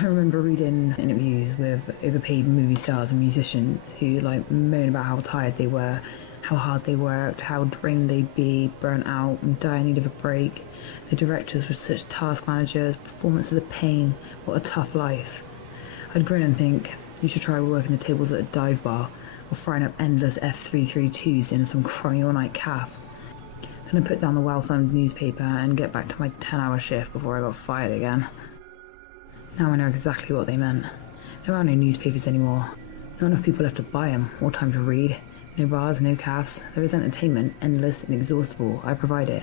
I remember reading interviews with overpaid movie stars and musicians who moan about how tired they were, how hard they worked, how drained they'd be, burnt out and die in need of a break. The directors were such task managers, performances of pain, what a tough life. I'd grin and think, you should try working the tables at a dive bar or frying up endless F332s in some crummy all-night caf. Then I'd put down the well-thumbed newspaper and get back to my 10-hour shift before I got fired again. Now I know exactly what they meant. There are no newspapers anymore. Not enough people left to buy them, or time to read. No bars, no cafes. There is entertainment, endless, inexhaustible. I provide it.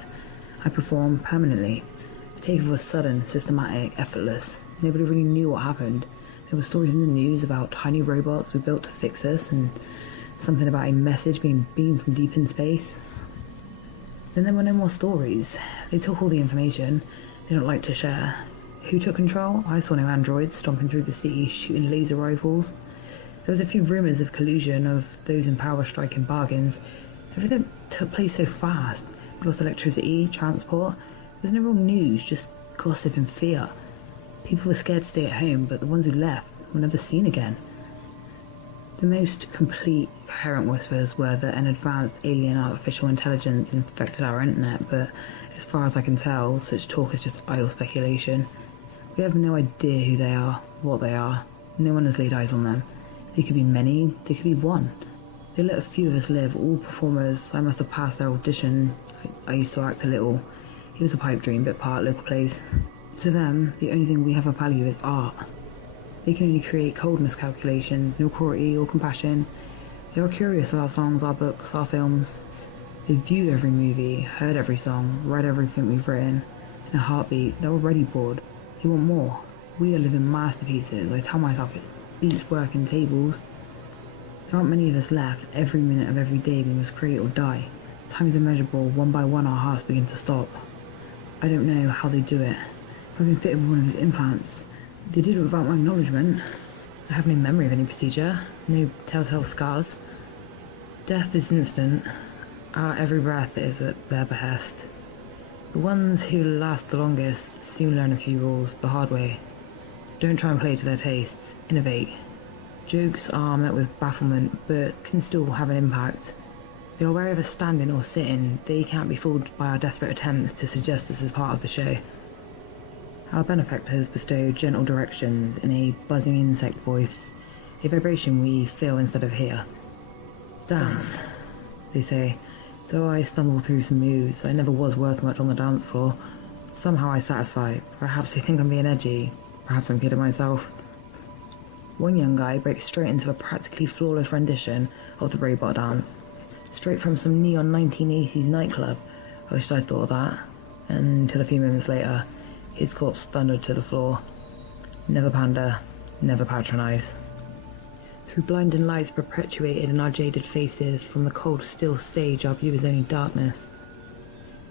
I perform permanently. The takeover was sudden, systematic, effortless. Nobody really knew what happened. There were stories in the news about tiny robots we built to fix us, and something about a message being beamed from deep in space. Then there were no more stories. They took all the information. They don't like to share. Who took control? I saw no androids stomping through the city, shooting laser rifles. There was a few rumours of collusion, of those in power striking bargains. Everything took place so fast. We lost electricity, transport. There was no real news, just gossip and fear. People were scared to stay at home, but the ones who left were never seen again. The most complete, coherent whispers were that an advanced alien artificial intelligence infected our internet, but as far as I can tell, such talk is just idle speculation. We have no idea who they are, what they are. No one has laid eyes on them. They could be many, they could be one. They let a few of us live, all performers. I must have passed their audition. I used to act a little. It was a pipe dream, bit part, local plays. To them, the only thing we have of value is art. They can only create coldness calculations, no cruelty or compassion. They are curious of our songs, our books, our films. They've viewed every movie, heard every song, read everything we've written. In a heartbeat, they're already bored. They want more. We are living masterpieces. I tell myself it's beats working tables. There aren't many of us left. Every minute of every day we must create or die. Time is immeasurable. One by one our hearts begin to stop. I don't know how they do it. I've been fitted with one of these implants. They did it without my acknowledgement. I have no memory of any procedure. No telltale scars. Death is instant. Our every breath is at their behest. The ones who last the longest soon learn a few rules the hard way. Don't try and play to their tastes. Innovate. Jokes are met with bafflement, but can still have an impact. They are wary of us standing or sitting. They can't be fooled by our desperate attempts to suggest this is part of the show. Our benefactors bestow gentle directions in a buzzing insect voice, a vibration we feel instead of hear. Dance, they say. So I stumble through some moves. I never was worth much on the dance floor. Somehow I satisfy. Perhaps they think I'm being edgy. Perhaps I'm kidding myself. One young guy breaks straight into a practically flawless rendition of the robot dance. Straight from some neon 1980s nightclub. I wished I'd thought of that. Until a few moments later, his corpse thundered to the floor. Never pander, never patronise. Through blinding lights perpetuated in our jaded faces, from the cold, still stage our view is only darkness.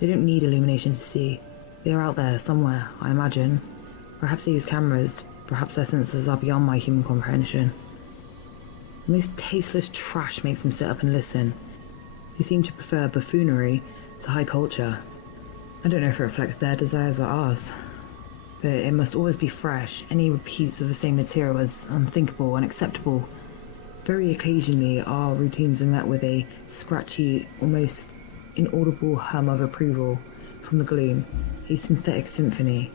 They don't need illumination to see. They are out there, somewhere, I imagine. Perhaps they use cameras, perhaps their senses are beyond my human comprehension. The most tasteless trash makes them sit up and listen. They seem to prefer buffoonery to high culture. I don't know if it reflects their desires or ours. But it must always be fresh. Any repeats of the same material is unthinkable, unacceptable. Very occasionally, our routines are met with a scratchy, almost inaudible hum of approval from the gloom, a synthetic symphony.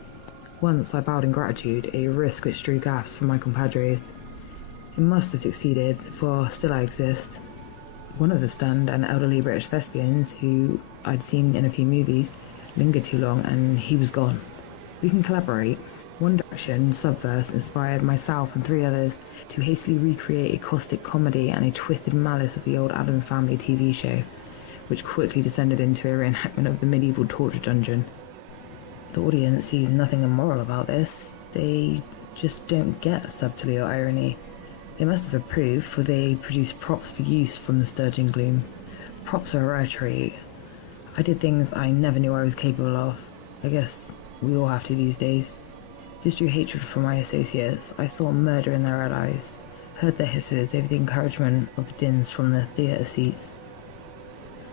Once I bowed in gratitude, a risk which drew gasps from my compadres. It must have succeeded, for still I exist. One of the stunned and elderly British thespians, who I'd seen in a few movies, lingered too long and he was gone. We can collaborate. One Direction Subverse inspired myself and 3 others to hastily recreate a caustic comedy and a twisted malice of the old Addams Family TV show, which quickly descended into a reenactment of the medieval torture dungeon. The audience sees nothing immoral about this. They just don't get subtlety or irony. They must have approved, for they produced props for use from the sturgeon gloom. Props are hereditary. I did things I never knew I was capable of. I guess we all have to these days. This drew hatred from my associates. I saw murder in their red eyes, heard their hisses over the encouragement of the dins from the theatre seats.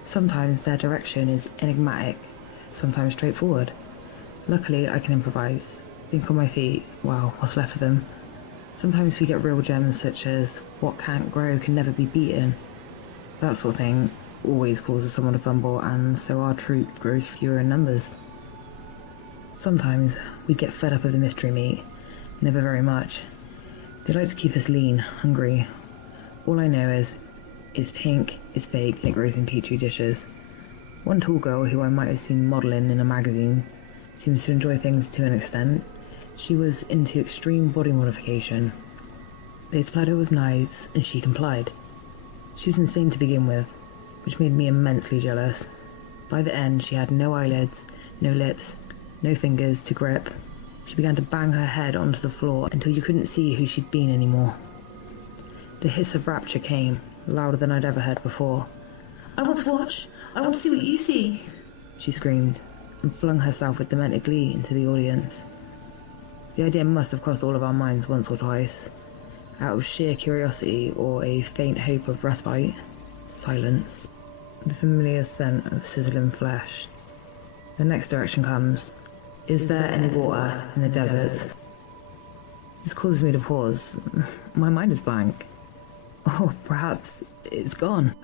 Sometimes their direction is enigmatic, sometimes straightforward. Luckily, I can improvise. Think on my feet, wow, what's left of them? Sometimes we get real gems such as, what can't grow can never be beaten. That sort of thing always causes someone to fumble, and so our troop grows fewer in numbers. Sometimes we get fed up of the mystery meat, never very much. They like to keep us lean, hungry. All I know is, it's pink, it's fake, and it grows in petri dishes. One tall girl who I might have seen modelling in a magazine seems to enjoy things to an extent. She was into extreme body modification. They supplied her with knives, and she complied. She was insane to begin with, which made me immensely jealous. By the end, she had no eyelids, no lips, no fingers to grip. She began to bang her head onto the floor until you couldn't see who she'd been anymore. The hiss of rapture came, louder than I'd ever heard before. "I want to watch! I want to see what you see!" She screamed, and flung herself with demented glee into the audience. The idea must have crossed all of our minds once or twice. Out of sheer curiosity or a faint hope of respite, silence. The familiar scent of sizzling flesh. The next direction comes. Is there any water in the desert? This causes me to pause. My mind is blank. Or perhaps it's gone.